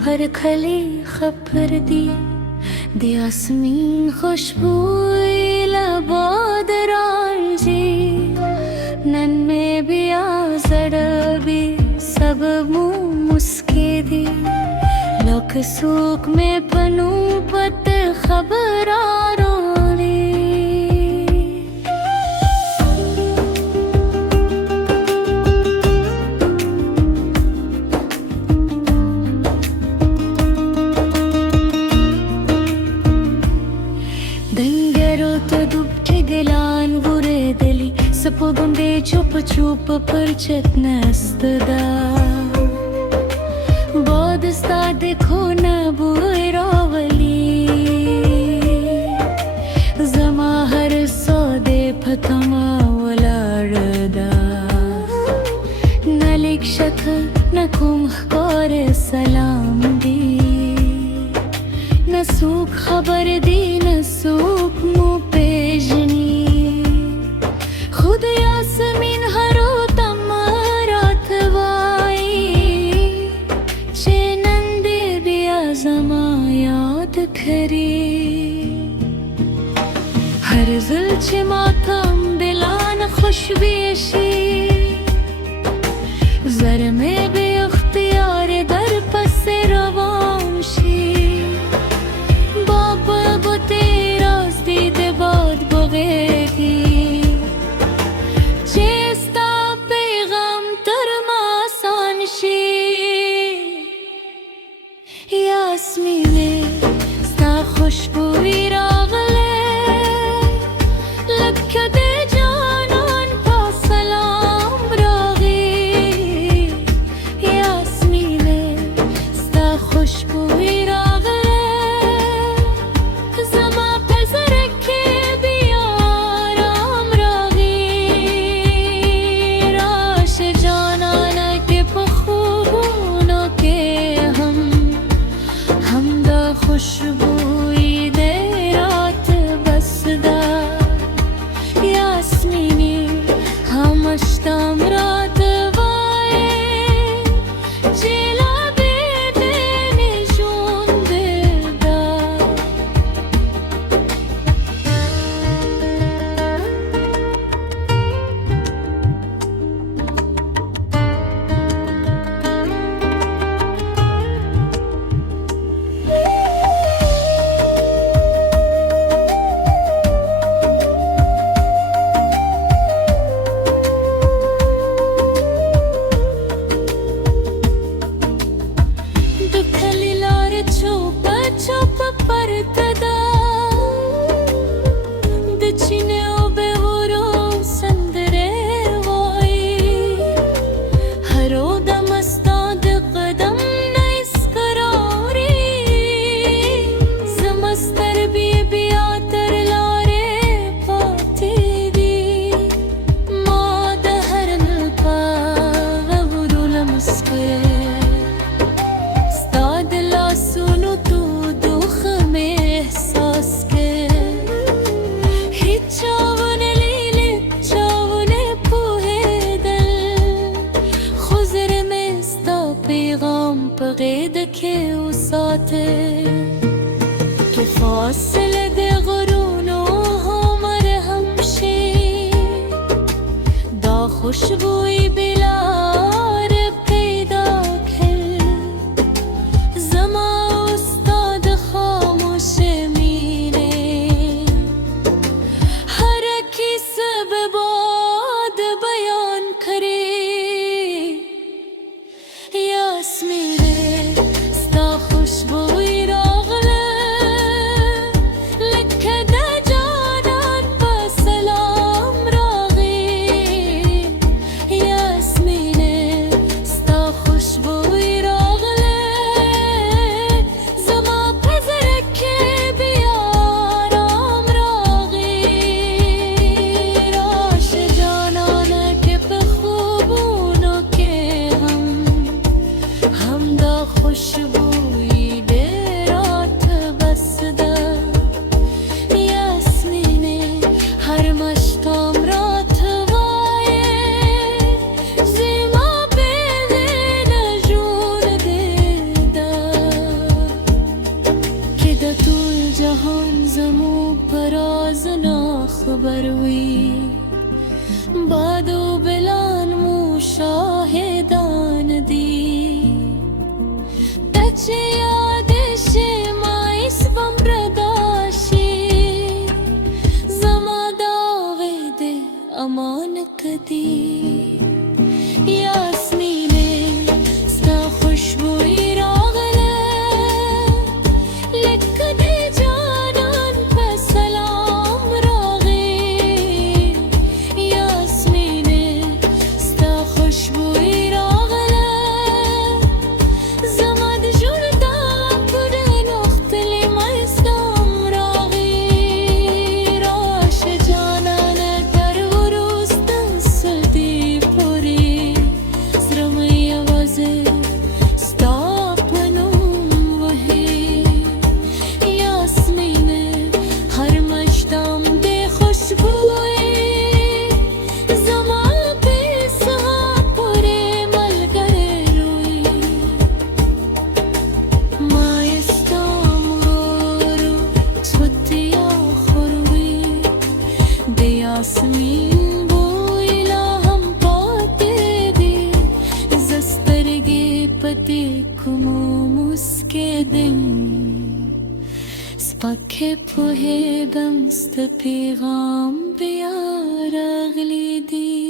पर खली खबर दी यास्मीन खुशबूई लबाद रांझी नन में भी आजड़बी सब मुँह मुस्के दी लोक सूक में पनू पत खबरारोली Gelen buredeli Sapılgındı çupa çupa pırçet nestada Bodista dekho na buiravali Zama har sode phatama walarda Nalik shak na kumh kore salam di Na suk khabar di na suk mu pejni खुद यास्मीन हरो तमारात वाई चेनंदे बिया जमा याद खरी हर जिल मातम दिलान खुशबीशी जर में बे अख्तियार दर पसे रवामशी बाबा वो तेरा दीद बाद बगेगी यास्मीने सा खुशबूई रागले लख्या दे जानन पा सलाम रागी यास्मीने सा खुशबूई रागले ज़मा पे ज़रके भी आराम रागी राश जाना न के पखूनों के खुशबूई दे रात बसदा यास्मीनी हम अश्तम रात वाए जेला बेदे निशून बेदा بغيد كي وصاتي كفاصل دي غرونه مرهم شي دا خوشبوي بلا رب پیدا کل زما استاد خاموش میره هر کی سب باد بیان करे यास्मीन सा खुशबूई रागले लिखे दे जानन पा सलाम रागी यास्मीन सा खुशबूई रागले ज़मा पे ज़रके भी आराम रागी राश जानन के पे खूबूनों के हम चे यादेशे माईस बम्रदाशी जमादावे दे अमान कदी यास्मीने स्ता खुशबुई रागले लिख दे जानन पे सलाम रागे यास्मीने स्ता खुशबुई रागले زماد جردا پره نختلی مایستم راغی راش جانان در وروستن سلدی پوری زرمی آوازه ستاپنم وحی یاسمینه هر مجدم ده خوشبوی زما پیسا پوری ملگه روی مایستم رو سوتیا خوروی ده یاسمین بوی لاهم پاته دی زسترگی پتی کمو مسکه دم سپکه پوهیدم ست پیغام بیار اغلی دی